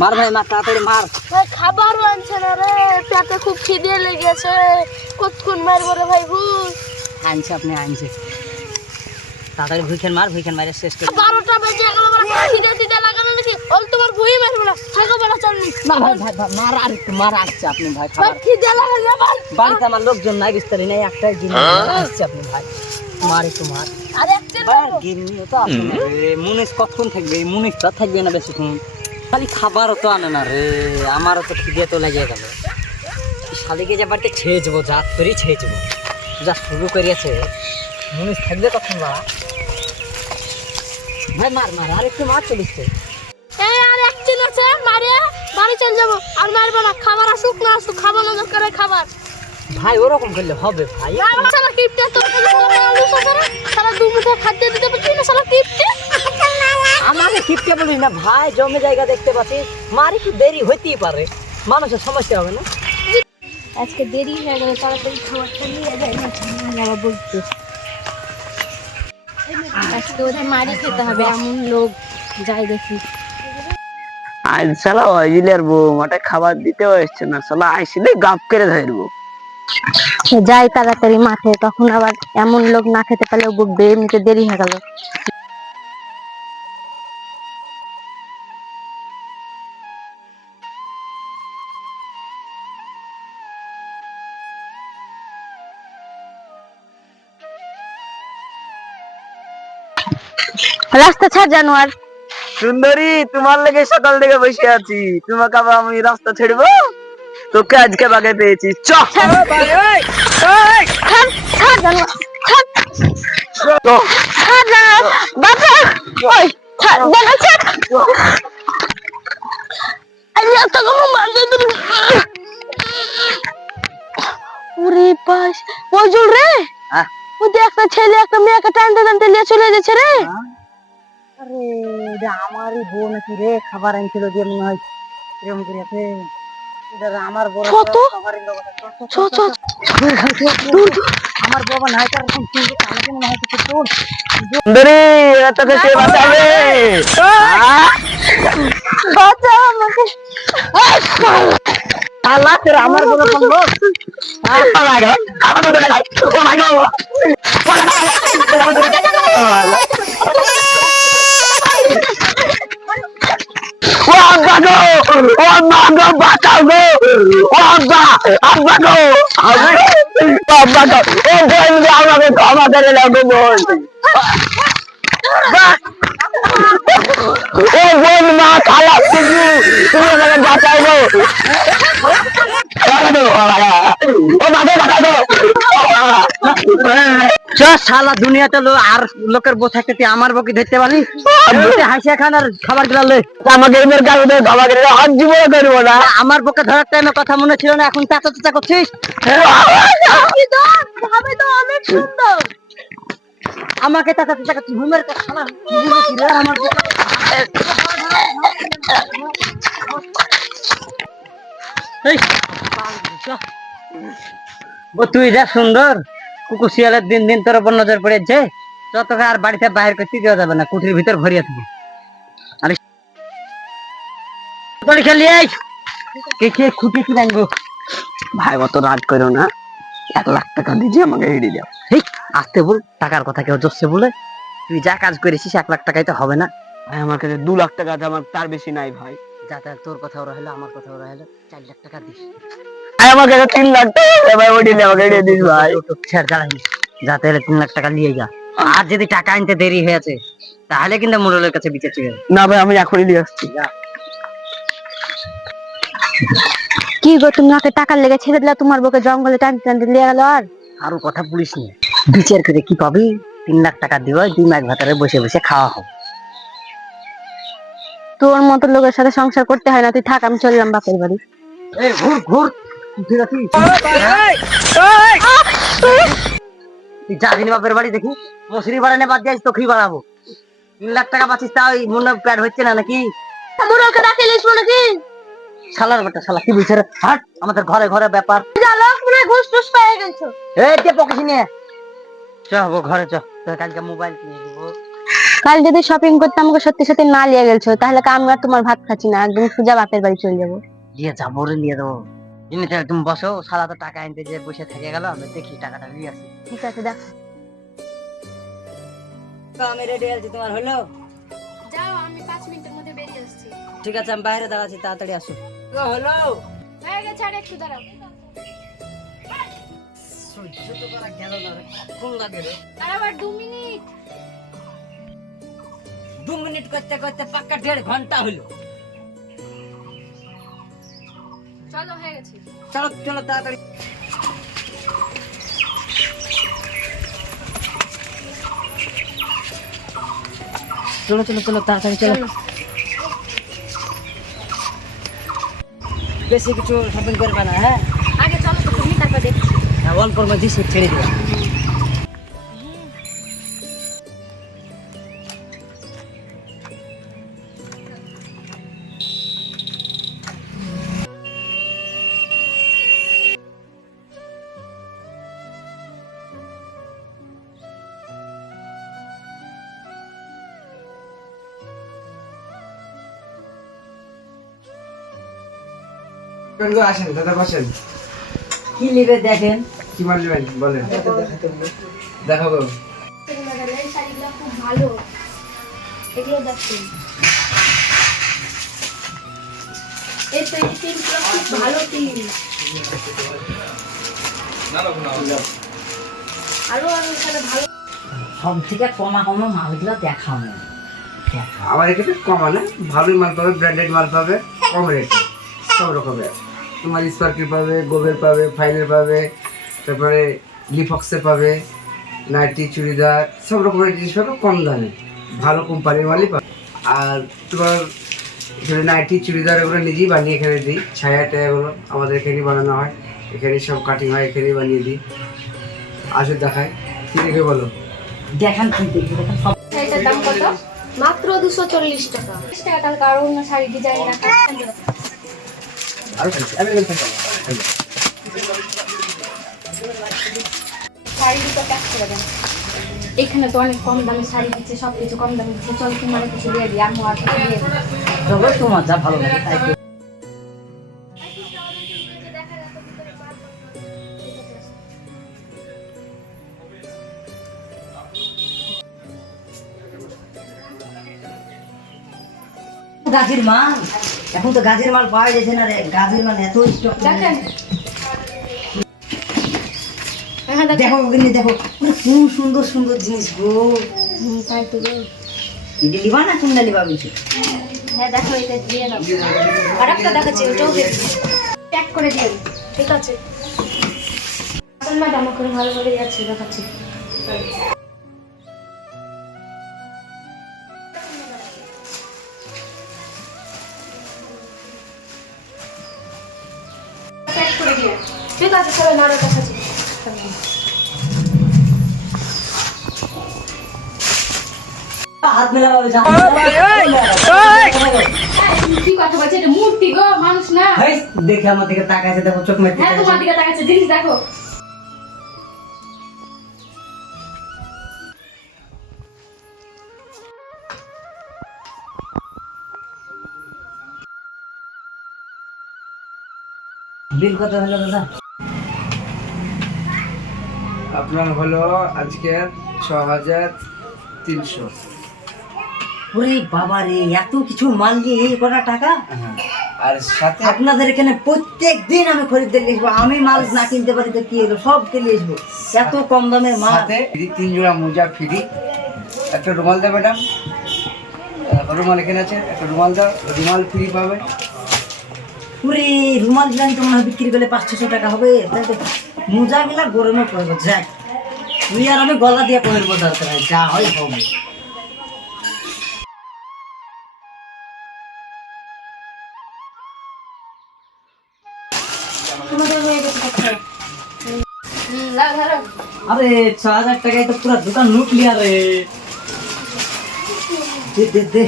মার ভাই মার, তাড়াতাড়ি মার। ভাই খাবার আনছে না রে, পেটে খুব খিদে লেগেছে। কতক্ষণ মারবো রে ভাই ভূত? আনছে আপনি আনছে, তাড়াতাড়ি ভুইখান মার, ভুইখান মারে শেষ করে। 12টা বেজে গেল, খিদে লাগানো নাকি? ওল তোমার ভুই মারবো না, থাকো বলা চলনি। না ভাই ভাই ভাই, মার আর একটু মার, আসছে আপনি ভাই। ভাই খাবার খিদে লাগানো ভাই। বাড়িতে আমার লোকজন নাই, বিস্তারি নাই, একটাই গিন্নি আসছে আপনি ভাই। মার একটু মার। আর একচের ভাই গিন্নিও তো আসে না রে, মুনিশ কতক্ষণ থাকবে? এই মুনিশটা থাকবে না বেশিক্ষণ, খালি খাবারও তো আনে না রে। আমারও তো খিদে তো লেগে গেল। শালিকে যে বাড়িতে ছেড়ে যাবো, যা তৈরি ছেড়ে যাবো, যা শুরু করিয়াছে। মুনিশ থাকবে কখন বা? ভাই মার মার, আর একটু মার, চলিস। এই আর একদিন আছে, মারিয়া বাড়ি চলে যাবো। আর মারবো না, খাবার আসুক না আসুক, খাবো না দরকার খাবার। ভাই ওরকম করলে হবে ভাই? সারা টিপতে তো আলু সারা সারা দু মুঠো খাদ্য দিতে পারছি না, সারা টিপতে। আমাকে কিপটে বলিস না ভাই, জমি জায়গা দেখতে পাচ্ছিস, মার একটু দেরি হইতেই পারে, মানুষের সমস্যা হবে না। আজকে দেরি হয়ে গেল, তাড়াতাড়ি খাবারটা নিয়ে যাই না বলতে। আজকে ওদের মারি খেতে হবে, এমন লোক যাই দেখি। আজ শালা অজিলের বউ মাঠে খাবার দিতেও এসছে না, শালা আইসিলে গাপ করে ধরবো। যাই তাড়াতাড়ি মাঠে, তখন আবার এমন লোক না খেতে পারলেও বকবে, এমনিতে দেরি হয়ে গেল। রাস্তা ছাড় জানোয়ার। সুন্দরী, তোমার লেগে সকাল থেকে বসে আছি, তোমাকে আবার আমি রাস্তা ছেড়বো? তোকে আজকে বাগে পেয়েছি, চ। ছাড় জানোয়ার, ছাড় জানোয়ার, বাবা ওই ছাড় জানোয়ার, ছাড়। আমি এত কোনো মারতে দিন। ওরে পাশ, ওই জুল রে, ওই একটা ছেলে একটা মেয়েকে টানতে টানতে নিয়ে চলে যাচ্ছে রে। আরে এটা আমারই বউ নাকি রে, খাবার আনছিল যে মনে হয় এরকম করিয়াছে। এটা আমার বড় খাবারের লোক। আমার বাবা নাই, তার এখন কিন্তু কালকে মনে হয় কিছু তোর। সুন্দরী, এরা তোকে কে বাঁচাবে? বাঁচা আমাকে। শালা তোর আমার বড় লোক। ও আব্বা গো, ও মা গো, বাঁচাও গো, ও আব্বা, আব্বা গো, আব্বা গো, ও বোন গো, আমাকে ক্ষমা করে দাও গো বোন। ও বোন, মা, খালা, পিসি, তুমি আমাকে বাঁচাও গো। ও মাকে বাঁচাও গো। শালা দুনিয়াতে আর লোকের বউ থাকতে তুই আমার বউকে ধরতে পারি? হাসিয়া খান আর খাবার গুলা লই। আমাকে এদের কারণে ক্ষমা করে দাও, আর জীবনে করবো না। আমার পক্ষে ধরার টাইমে কথা মনে ছিল না, এখন চাচা চাচা করছিস। অনেক সুন্দর। আমাকে চাচা চাচা করছিস, ঘুমের কথা শালা। আমার তুই যা সুন্দর, কুকুর শিয়ালের দিন দিন তোর উপর নজর পড়েছে। তোকে আর বাড়িতে বাইরে করতে দেওয়া যাবে না, কুটির ভিতর ভরিয়ে থাকবো। খুঁটি কি রাখবো? ভাই অত রাগ করো না, 1 লাখ টাকা দিয়ে আমাকে হেঁটে দাও। আসতে বল, টাকার কথা কেউ জোরছে বলে? তুই যা কাজ করেছিস 1 লাখ টাকায় তো হবে না। ভাই আমার কাছে 2 লাখ টাকা আছে, আমার তার বেশি নাই ভাই। যাতে তোর কথা ওরা হলো, আমার কথা ওরা হলো, 4 লাখ টাকা দিস। ভাই আমার কাছে 3 লাখ টাকা আছে ভাই, ওটি দিয়ে আমাকে হেঁটে দিস ভাই। যাতে 3 লাখ টাকা নিয়ে যা। আর যদি টাকা আনতে দেরি হয়েছে তাহলে কিন্তু মোড়লের কাছে বিচার চলে যাবে। না ভাই, আমি এখনই নিয়ে আসছি। কি গো, তুমি আমাকে টাকার লেগে ছেড়ে দিলা, তোমার বউকে জঙ্গলে টানতে টানতে নিয়ে গেল। আর আরো কথা বলিস নি, বিচার করে কি পাবি? 3 লাখ টাকা দিব, 2 মাস ভাতারে বসে বসে খাওয়া হবে। তোর মতো লোকের সাথে সংসার করতে হয় না, তুই থাক, আমি চললাম বাপের বাড়ি। ঘুর ঘুর, তুই যাবি বাপের বাড়ি? দেখি মশুরি বাড়ানে বাদ দিয়ে তোকেই বাড়াবো। 3 লাখ টাকা পাচ্ছিস, তা ওই মনে প্যাড হচ্ছে না নাকি? মুরলকে ডাকে লিস নাকি? শালার বেটা, শালা কি বলছে রে? হাট, আমাদের ঘরে ঘরে ব্যাপার। লোক মনে ঘুষ টুস পেয়ে গেছো। এই কে পকেছি নিয়ে চ, ঘরে চ, তোর কালকে মোবাইল কিনে দেবো। কাল যদি শপিং করতে আমাকে সত্যি সত্যি না নিয়ে গেছো তাহলে আমি আর তোমার ভাত খাচ্ছি না, একদম সোজা বাপের বাড়ি চলে যাবো। দিয়ে যাবো রে, নিয়ে দেবো। এমনিতে তুমি বসো, সারা তো টাকা আনতে যে বসে থেকে গেল, আমি দেখি টাকাটা নিয়ে আসি। ঠিক আছে, দেখ। তো আমি রেডি আছি, তোমার হলো? যাও, আমি 5 মিনিটের মধ্যে বেরিয়ে আসছি। ঠিক আছে, আমি বাইরে দাঁড়াচ্ছি, তাড়াতাড়ি আসো। হলো হয়ে গেছে, আর একটু দাঁড়াও। সহ্য তো করা গেল না রে, কতক্ষণ লাগে রে? আর আবার 2 মিনিট। 2 মিনিট করতে করতে পাক্কা 1.5 ঘন্টা হলো। চলো, হয়ে গেছে। চলো চলো তাড়াতাড়ি। চলো চলো চলো তাড়াতাড়ি চলো। বেশি কিছু শপিং করবে না, হ্যাঁ? আগে চলো তো তুমি, তারপর দেখছি। হ্যাঁ, অল্পর মধ্যে সে ছেড়ে দেবে। আসেন দাদা, বসেন। কি নেবে দেখেন। কি মাল নেবেন বলেন, দেখাবো। এই শাড়িগুলো খুব ভালো, এগুলো দেখুন। এই তো এই তিনগুলো খুব ভালো তিন। আরো এখানে ভালো। সব থেকে কমা কমা মালগুলো দেখাও না। আমার এখানে কমা না, ভালোই মাল পাবে, ব্র্যান্ডেড মাল পাবে, কম রেটে সব রকমের। তোমার স্পার্কের পাবে, গোবের পাবে, ফাইনের পাবে, তারপরে লিফক্সের পাবে, নাইটি, চুড়িদার, সব রকমের জিনিস পাবে কম দামে, ভালো কোম্পানির মালই পাবে। আর তোমার এখানে নাইটি, চুড়িদার এগুলো নিজেই বানিয়ে এখানে দিই। ছায়া টায়াগুলো আমাদের এখানেই বানানো হয়, এখানে সব কাটিং হয়, এখানেই বানিয়ে দিই। আসে দেখায়, কি দেখে বলো? দেখান কি দেখি, দেখেন সব। শাড়িটার দাম কত? মাত্র 240 টাকা। 30 টাকা, তাহলে কারণ না শাড়ি ডিজাইন রাখা। আরো শাড়ি দুটো প্যাক করে দেন। এখানে তো অনেক কম দামে শাড়ি দিচ্ছে, সবকিছু কম দামে দিচ্ছে। চল তোমার কিছু দিয়ে দিই, আমি আর কিছু দিয়ে দিই। তবে তোমার যা ভালো লাগে তাই করো। গাছের মাল, এখন তো গাছের মাল পাওয়া যাচ্ছে না রে। গাছের মাল এত স্টক। দেখেন, হ্যাঁ দেখেন। দেখো ওখানে দেখো, খুব সুন্দর সুন্দর জিনিস গো। তাই তো গো। এটা লিবা না কোনটা লিবা বেশি? হ্যাঁ দেখো, এটা দিয়ে দাও। আর একটা দেখাচ্ছি, ওটাও দিয়ে প্যাক করে দিয়ে দিই। ঠিক আছে, আসল ম্যাডাম করে ভালো করে যাচ্ছে, দেখাচ্ছি। প্যাক করে দিয়ে। ঠিক আছে, চলো নাড়া দেখাচ্ছি। হাত মেলাবে যা। কি কথা বলছে? এটা মূর্তি গো, মানুষ না। হেই, দেখে আমার দিকে তাকাইছে, দেখো চোখ মেরে হ্যাঁ, তোমার দিকে তাকাচ্ছে, জিনিস দেখো। বিল কত হলো দাদা? আপনার হলো আজকে 6300। ওরে বাবা রে, এত কিছু মাল দিয়ে এই কটা টাকা? আর সাথে আপনাদের এখানে প্রত্যেক দিন আমি খরিদ্দার লিখবো। আমি মাল না কিনতে পারি তো কি হলো, সব কিনে আসবো। এত কম দামের মাল। সাথে ফ্রি 3 জোড়া মোজা ফ্রি, একটা রুমাল দেয় ম্যাডাম। রুমাল এখানে আছে, একটা রুমাল দাও, রুমাল ফ্রি পাবে। ওরে রুমাল দিলাম তো মনে হয় বিক্রি করলে 500-600 টাকা হবে। তাই তো মোজা গেলা গরমে পড়বো। যাক, তুই আর আমি গলা দিয়ে পড়বো, দরকার হয় যা হয় হবে। তোমাদের হয়ে গেছে কথা। লাও ধরো। আরে 6000 টাকায় তো পুরো দোকান লুটলি। আরে দে দে দে।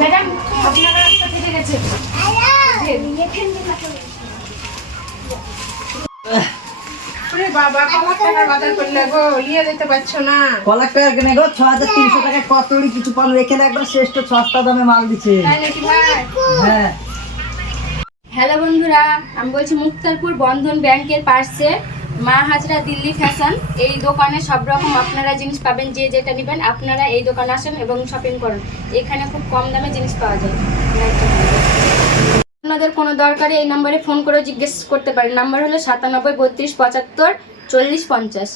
ম্যাডাম, আপনার একটা থেকে গেছে। কলার টাকা কেনে গো 6300 টাকা কতড়ি কিছু পান এখানে একবার শ্রেষ্ঠ সস্তা দামে মাল দিচ্ছে। হ্যাঁ হ্যালো বন্ধুরা, আমি বলছি মুক্তারপুর বন্ধন ব্যাংকের পাশে মা হাজরা দিল্লি ফ্যাশন। এই দোকানে সব রকম আপনারা জিনিস পাবেন, যে যেটা নেবেন আপনারা এই দোকানে আসেন এবং শপিং করুন। এখানে খুব কম দামে জিনিস পাওয়া যায়। আপনাদের কোনো দরকারে এই নম্বরে ফোন করে জিজ্ঞেস করতে পারেন। নাম্বার হলো 97 32 75 40 50।